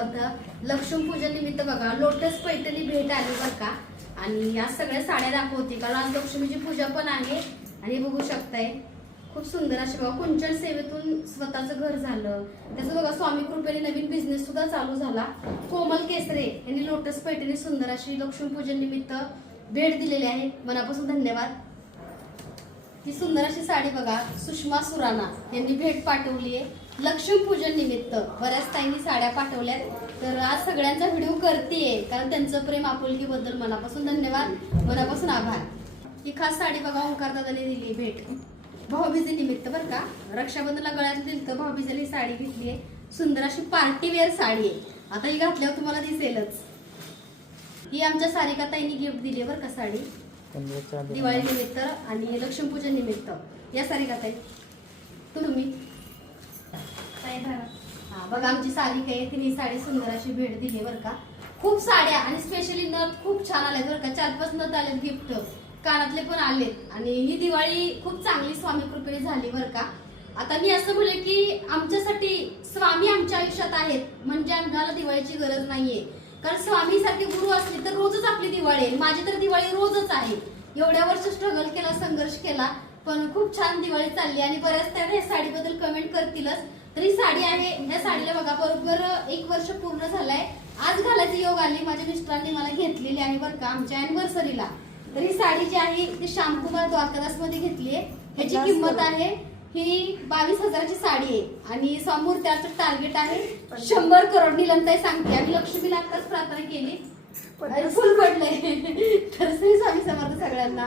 समर्थ. लक्ष्मीपूजन निमित्त बघा लोटस पैठणी भेट आली बरं का. आणि या सगळ्या साड्या दाखवते कारण आज लक्ष्मीची पूजा पण आहे. आणि बघू शकताय खूप सुंदर असे बघा कुंचन सेवेतून स्वतःचं घर झालं. त्याचं बघा स्वामी कृपेने नवीन बिझनेस सुद्धा चालू झाला. कोमल केसरे यांनी लोटस पैठणी सुंदर अशी लक्ष्मीपूजन निमित्त भेट दिलेली आहे. मनापासून धन्यवाद. ही सुंदर अशी साडी बघा सुषमा सुराणा यांनी भेट पाठवली आहे लक्ष्मीपूजन निमित्त. बऱ्याच ताईंनी साड्या पाठवल्यात तर आज सगळ्यांचा व्हिडिओ करतेय कारण त्यांचं प्रेम आपुलकीबद्दल मनापासून धन्यवाद, मनापासून आभार. ही खास साडी बघा ओंकार दादाने दिली भेट भाऊबीजे निमित्त बरं का. रक्षाबंधनला गळ्यात दिली तर भाऊबीजेला ही साडी घेतली आहे. सुंदर अशी पार्टी वेअर साडी आहे. आता ही घातल्यावर तुम्हाला दिसेलच. ही आमच्या सारिका ताईंनी गिफ्ट दिली बरं का साडी दिवाळी निमित्त आणि लक्ष्मीपूजन निमित्त. या सारिका ताई तुम्ही हा बघा आमची सारिका आहे तिने साडी सुंदर अशी भेट दिली बरं का. खूप साड्या आणि स्पेशली नथ खूप छान आल्यात बरं का. 4-5 नथ आलेत गिफ्ट, कानातले पण आलेत. आणि ही दिवाळी खूप चांगली स्वामी कृपेने झाली बरं का. आता मी असं बोले की आमच्यासाठी स्वामी आमच्या आयुष्यात आहेत म्हणजे आम्हाला दिवाळीची गरज नाहीये. कारण स्वामी सारखे गुरु असले तर रोजच आपली दिवाळी आहे. माझी तर दिवाळी रोजच आहे. एवढ्या वर्ष स्ट्रगल केला, संघर्ष केला पण खूप छान दिवाळी चालली. आणि बऱ्याच त्या या साडीबद्दल कमेंट करतीलच. तर ही साडी आहे. या साडीला बघा बरोबर 1 वर्ष पूर्ण झालाय. आज घालायची योग आली. माझ्या मिस्टरांनी मला घेतलेली आहे बरं का आमच्या अॅनिव्हर्सरीला. तर ही साडी जी आहे ती श्यामकुमार द्वारकादास मध्ये घेतली आहे. ह्याची किंमत आहे ही 22,000ची साडी आहे. आणि समोर त्याचं टार्गेट आहे 100 करोड. निलमताई सांगते आणि लक्ष्मीला आताच प्रार्थना केली फुल पडलंय. तर श्री स्वामी समर्थ सगळ्यांना.